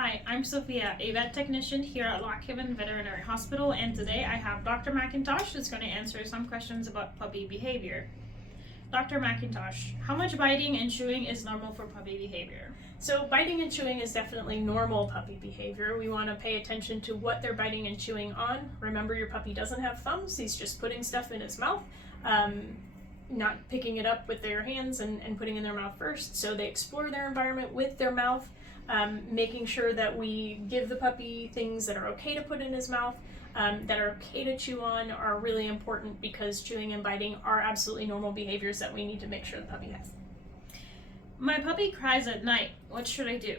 Hi, I'm Sophia, a vet technician here at Lock Haven Veterinary Hospital, and today I have Dr. McIntosh who's going to answer some questions about puppy behavior. Dr. McIntosh, how much biting and chewing is normal for puppy behavior? So biting and chewing is definitely normal puppy behavior. We want to pay attention to what they're biting and chewing on. Remember, your puppy doesn't have thumbs. He's just putting stuff in his mouth, not picking it up with their hands and putting it in their mouth first. So they explore their environment with their mouth, making sure that we give the puppy things that are okay to put in his mouth, that are okay to chew on are really important because chewing and biting are absolutely normal behaviors that we need to make sure the puppy has. My puppy cries at night. What should I do?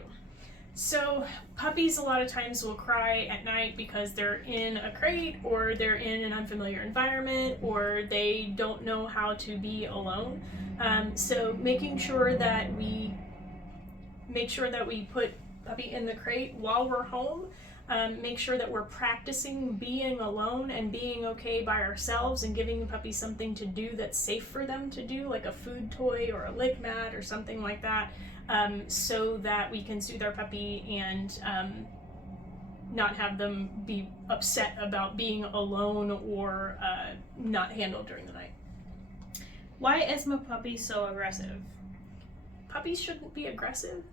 So puppies a lot of times will cry at night because they're in a crate or they're in an unfamiliar environment or they don't know how to be alone. So making sure that we put puppy in the crate while we're home. Make sure that we're practicing being alone and being okay by ourselves and giving the puppy something to do that's safe for them to do, like a food toy or a lick mat or something like that, so that we can soothe our puppy and not have them be upset about being alone or not handled during the night. Why is my puppy so aggressive? Puppies shouldn't be aggressive.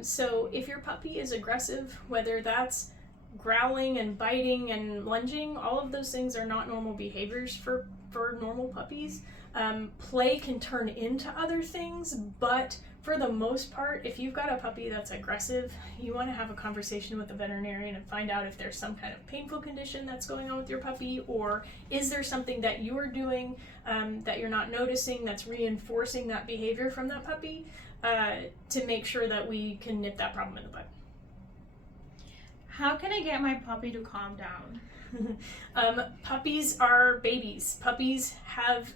So if your puppy is aggressive, whether that's growling and biting and lunging, all of those things are not normal behaviors for normal puppies. Play can turn into other things, but for the most part, if you've got a puppy that's aggressive, you want to have a conversation with the veterinarian and find out if there's some kind of painful condition that's going on with your puppy, or is there something that you're doing that you're not noticing that's reinforcing that behavior from that puppy, to make sure that we can nip that problem in the bud. How can I get my puppy to calm down? Puppies are babies. Puppies have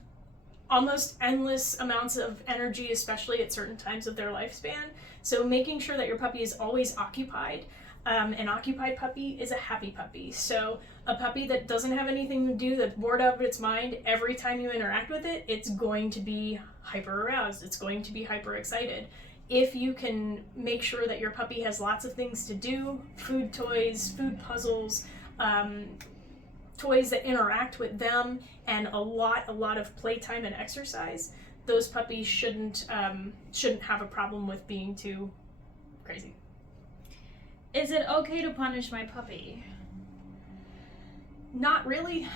almost endless amounts of energy, especially at certain times of their lifespan. So making sure that your puppy is always occupied. An occupied puppy is a happy puppy. So a puppy that doesn't have anything to do, that's bored out of its mind, every time you interact with it, it's going to be hyper aroused. It's going to be hyper excited. If you can make sure that your puppy has lots of things to do, food toys, food puzzles, toys that interact with them, and a lot of playtime and exercise, those puppies shouldn't have a problem with being too crazy. Is it okay to punish my puppy? Not really.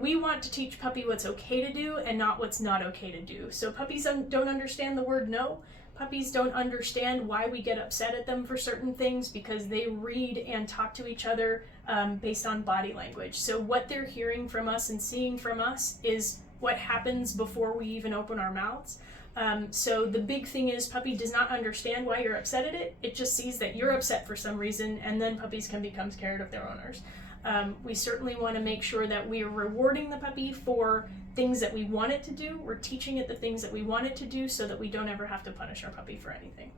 We want to teach puppy what's okay to do and not what's not okay to do. So puppies don't understand the word no. Puppies don't understand why we get upset at them for certain things because they read and talk to each other based on body language. So what they're hearing from us and seeing from us is what happens before we even open our mouths. So the big thing is puppy does not understand why you're upset at it. It just sees that you're upset for some reason, and then puppies can become scared of their owners. We certainly want to make sure that we are rewarding the puppy for things that we want it to do. We're teaching it the things that we want it to do so that we don't ever have to punish our puppy for anything.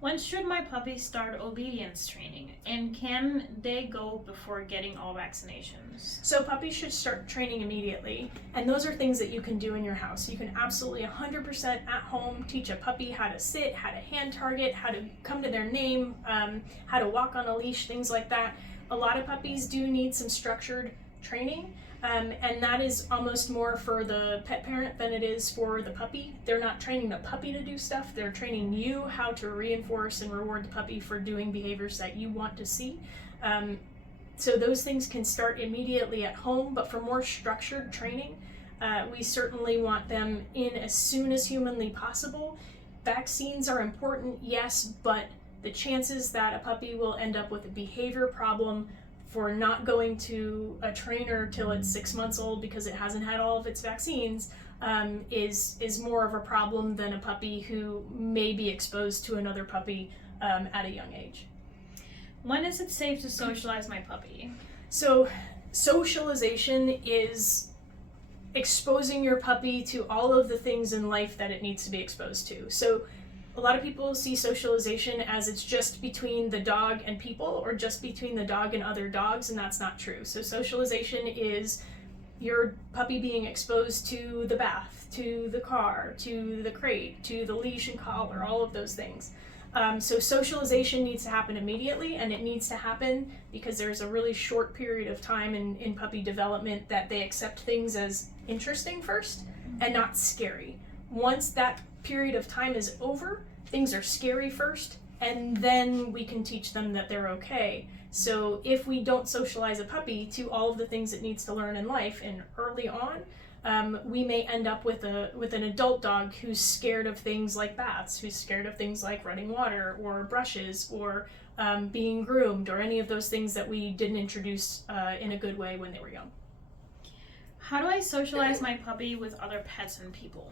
When should my puppy start obedience training? And can they go before getting all vaccinations? So puppies should start training immediately, and those are things that you can do in your house. You can absolutely 100% at home teach a puppy how to sit, how to hand target, how to come to their name, how to walk on a leash, things like that. A lot of puppies do need some structured training, and that is almost more for the pet parent than it is for the puppy. They're not training the puppy to do stuff, they're training you how to reinforce and reward the puppy for doing behaviors that you want to see. So those things can start immediately at home, but for more structured training, we certainly want them in as soon as humanly possible. Vaccines are important, yes, but the chances that a puppy will end up with a behavior problem for not going to a trainer till it's 6 months old because it hasn't had all of its vaccines is more of a problem than a puppy who may be exposed to another puppy at a young age. When is it safe to socialize my puppy? So socialization is exposing your puppy to all of the things in life that it needs to be exposed to. So a lot of people see socialization as it's just between the dog and people or just between the dog and other dogs, and that's not true. So socialization is your puppy being exposed to the bath, to the car, to the crate, to the leash and collar, all of those things. So socialization needs to happen immediately, and it needs to happen because there's a really short period of time in puppy development that they accept things as interesting first and not scary. Once that period of time is over, things are scary first, and then we can teach them that they're okay. So if we don't socialize a puppy to all of the things it needs to learn in life and early on, we may end up with an adult dog who's scared of things like baths, who's scared of things like running water or brushes or being groomed or any of those things that we didn't introduce in a good way when they were young. How do I socialize my puppy with other pets and people?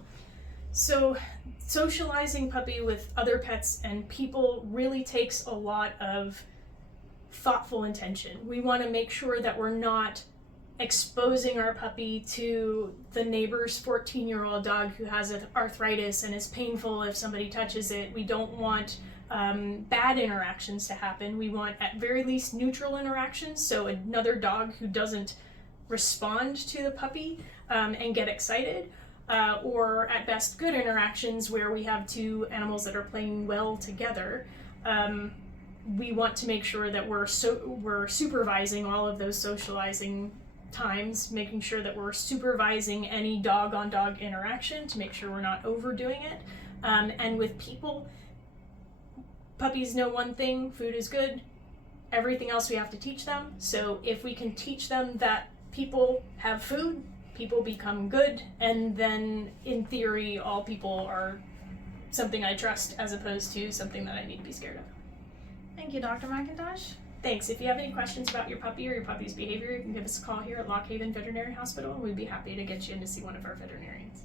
So socializing puppy with other pets and people really takes a lot of thoughtful intention. We want to make sure that we're not exposing our puppy to the neighbor's 14-year-old dog who has arthritis and is painful if somebody touches it. We don't want bad interactions to happen. We want at very least neutral interactions, so another dog who doesn't respond to the puppy and get excited, or at best good interactions where we have two animals that are playing well together. We want to make sure that we're supervising all of those socializing times, making sure that we're supervising any dog-on-dog interaction to make sure we're not overdoing it. And with people, puppies know one thing: food is good. Everything else we have to teach them. So if we can teach them that people have food, people become good, and then in theory all people are something I trust as opposed to something that I need to be scared of. Thank you, Dr. McIntosh. Thanks. If you have any questions about your puppy or your puppy's behavior, you can give us a call here at Lock Haven Veterinary Hospital, and we'd be happy to get you in to see one of our veterinarians.